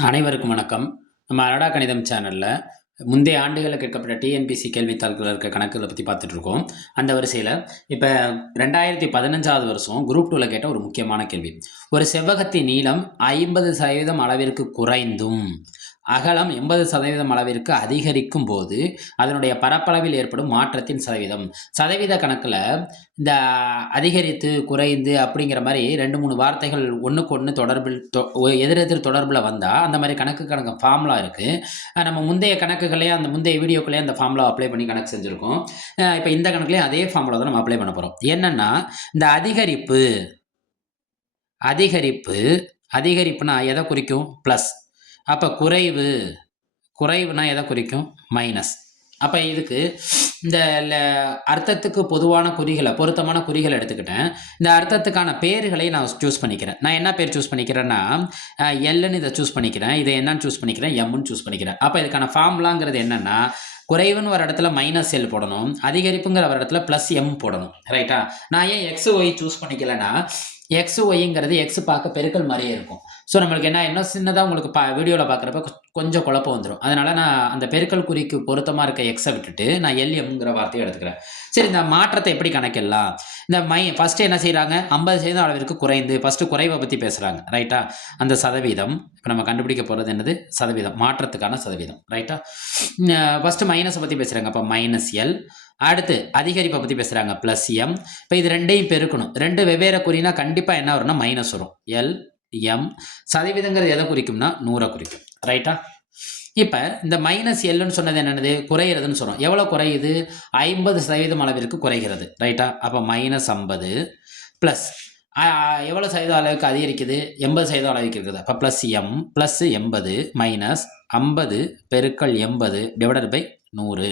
அனைவருக்கும் வணக்கம். நம்ம அரடா கணிதம் சேனலில் முந்தைய ஆண்டுகளில் கேட்கப்பட்ட டிஎன்பிசி கேள்வித்தாள்கள் இருக்க கணக்குகளை பற்றி பார்த்துட்டு இருக்கோம். அந்த வரிசையில் இப்போ ரெண்டாயிரத்தி பதினஞ்சாவது வருஷம் குரூப் டூவில் கேட்ட ஒரு முக்கியமான கேள்வி. ஒரு செவ்வகத்தின் நீளம் ஐம்பது சதவீதம் அளவிற்கு குறைந்தும். அகலம் எண்பது சதவீதம் அளவிற்கு அதிகரிக்கும் போது அதனுடைய பரப்பளவில் ஏற்படும் மாற்றத்தின் சதவீதம். சதவீத கணக்கில் இந்த அதிகரித்து குறைந்து அப்படிங்கிற மாதிரி ரெண்டு மூணு வார்த்தைகள் ஒன்றுக்கு ஒன்று தொடர்பில் தொ- ஒ- எதிரெதிர் தொடர்பில் வந்தால் அந்த மாதிரி கணக்கு கணக்கு ஃபார்முலா இருக்குது நம்ம முந்தைய கணக்குகளையும் அந்த முந்தைய வீடியோக்களையும் அந்த ஃபார்முலா அப்ளை பண்ணி கணக்கு செஞ்சுருக்கோம். இப்போ இந்த கணக்குலேயும் அதே ஃபார்முலா தான் நம்ம அப்ளை பண்ண போகிறோம் என்னென்னா இந்த அதிகரிப்பு அதிகரிப்பு அதிகரிப்புனா எதை குறிக்கும்? ப்ளஸ் அப்போ குறைவு குறைவுனா எதை குறிக்கும்? மைனஸ் அப்போ இதுக்கு இந்த அர்த்தத்துக்கு பொதுவான குறிகளை பொருத்தமான குறிகளை எடுத்துக்கிட்டேன். இந்த அர்த்தத்துக்கான பேர்களை நான் சூஸ் பண்ணிக்கிறேன். நான் என்ன பேர் சூஸ் பண்ணிக்கிறேன்னா எல்லுன்னு இதை சூஸ் பண்ணிக்கிறேன். இதை என்னன்னு சூஸ் பண்ணிக்கிறேன்? எம்னு சூஸ் பண்ணிக்கிறேன். அப்போ இதுக்கான ஃபார்முலாங்கிறது என்னென்னா குறைவுன்னு ஒரு இடத்துல மைனஸ் எல் போடணும். அதிகரிப்புங்கிற ஒரு இடத்துல ப்ளஸ் எம் போடணும். ரைட்டா நான் ஏன் எக்ஸ் ஒய் சூஸ் பண்ணிக்கலன்னா எக்ஸ் ஒய்ங்கிறது எக்ஸ் பார்க்க பெருக்கல் மாதிரியே இருக்கும். ஸோ நம்மளுக்கு என்ன இன்னும் சின்னதாக உங்களுக்கு பா வீடியோவில் பார்க்குறப்ப கொஞ்சம் குழப்பம் வந்துடும் அதனால் நான் அந்த பெருக்கல் குறிக்கு பொருத்தமாக இருக்க எக்ஸை விட்டுட்டு நான் எல்எம்ங்கிற வார்த்தையை எடுத்துக்கிறேன். சரி இந்த மாற்றத்தை எப்படி கணக்கிடலாம்? இந்த மை ஃபஸ்ட்டு என்ன செய்கிறாங்க ஐம்பது சதவீதம் அளவிற்கு குறைந்து ஃபஸ்ட்டு குறைவை பற்றி பேசுகிறாங்க ரைட்டா அந்த சதவீதம் இப்போ நம்ம கண்டுபிடிக்க போகிறது என்னது? சதவீதம் மாற்றத்துக்கான சதவீதம். ரைட்டா ஃபஸ்ட்டு மைனஸை பற்றி பேசுகிறாங்க அப்போ மைனஸ் எல் அடுத்து அதிகரிப்பை பற்றி பேசுகிறாங்க ப்ளஸ் எம் இப்போ இது ரெண்டையும் பெருக்கணும். ரெண்டு வெவ்வேறு குறினா கண்டிப்பாக என்ன வரும்னா மைனஸ் வரும். எல் எம் சதவீதங்கிறது எதை குறிக்கும்னா நூறை குறிக்கும். ரைட்டா இப்போ இந்த மைனஸ் எல்லுன்னு சொன்னது என்னது? குறையிறதுன்னு சொல்கிறோம் எவ்வளோ குறையுது? ஐம்பது சதவீதம் அளவிற்கு குறைகிறது. ரைட்டா அப்போ மைனஸ் ஐம்பது ப்ளஸ் எவ்வளோ சதவீதம் அளவுக்கு அதிகரிக்குது? எண்பது சதவீதம் அளவுக்கு இருக்குது. அப்போ ப்ளஸ் எம் ப்ளஸ் எண்பது மைனஸ் ஐம்பது பெருக்கல் எண்பது டிவைடட் பை நூறு.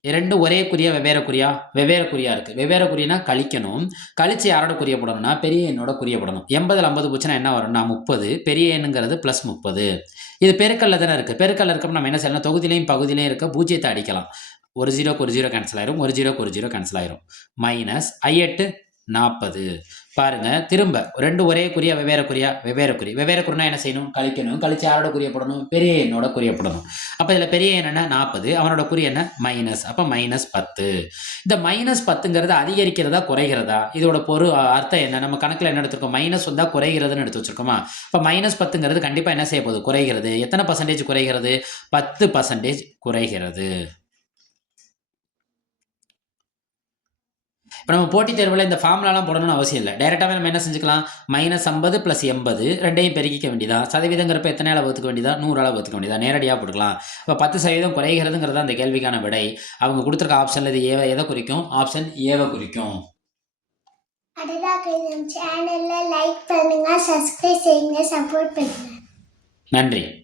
இரண்டு ஒரே குறியா வெவ்வேறு குறியா? வெவ்வேறு குறியா இருக்கு. வெவ்வேறு குறினா கழிக்கணும். கழிச்சு யாரோட குறிய போடணும்னா பெரிய எண்ணோட குறிய போடணும். எண்பதுல ஐம்பது போச்சுன்னா என்ன வரும்னா முப்பது. பெரிய எண்ணுங்கிறது ப்ளஸ் முப்பது. இது பெருக்கல்ல தானே இருக்கு. பெருக்கல்ல இருக்கப்ப நம்ம என்ன செய்யலாம்? தொகுதியிலையும் பகுதியிலையும் இருக்க பூஜ்ஜியத்தை அடிக்கலாம். ஒரு ஜீரோக்கு ஒரு ஜீரோ கேன்சல் ஆயிரும். ஒரு ஜீரோக்கு ஒரு ஜீரோ கேன்சல் ஆயிரும். மைனஸ் ஐஎட்டு நாற்பது பாருங்க திரும்ப ரெண்டு ஒரே குறியா வெவ்வேறு குறியா வெவ்வேறு குறி. வெவ்வேறு குறினா என்ன செய்யணும்? கழிக்கணும். கழிச்சு யாரோட குறியப்படணும் பெரிய எண்ணோட குறியப்படணும் அப்போ இதில் பெரிய எண் என்ன நாற்பது அவனோட குறி என்ன? மைனஸ் அப்போ மைனஸ் பத்து. இந்த மைனஸ் பத்துங்கிறது அதிகரிக்கிறதா குறைகிறதா? இதோட பொரு அர்த்தம் என்ன? நம்ம கணக்கில் என்ன எடுத்துருக்கோம்? மைனஸ் வந்தால் குறைகிறதுன்னு எடுத்து வச்சிருக்கோமா? இப்போ மைனஸ் பத்துங்கிறது கண்டிப்பாக என்ன செய்ய போகுது? குறைகிறது. எத்தனை பர்சன்டேஜ் குறைகிறது? பத்து பர்சன்டேஜ் குறைகிறது. இப்போ நம்ம போட்டித் தேர்வில் இந்த ஃபார்முலாலாம் போடணும்னு அவசியம் இல்லை. டேரெக்டாகவே நம்ம என்ன செஞ்சுக்கலாம்? மைனஸ் ஐம்பது ப்ளஸ் எண்பது ரெண்டையும் பெருக்கிக்க வேண்டியதா? சதவீதங்கிறப்ப எத்தனை அளவு ஒத்துக்க வேண்டியதா? நூறு அளவு ஒத்துக்க வேண்டியதா? நேரடியாக போட்டுக்கலாம். இப்போ பத்து சதவீதம் குறைகிறதுங்கிறது அந்த கேள்விக்கான விடை. அவங்க கொடுத்துருக்க ஆப்ஷனில் இது ஏவ எதை குறிக்கும்? ஆப்ஷன் ஏவை குறிக்கும். அடடா கணிதம் சேனல்ல லைக் பண்ணுங்க சப்ஸ்கிரைப் செய்யுங்க சப்போர்ட் பண்ணுங்க. நன்றி.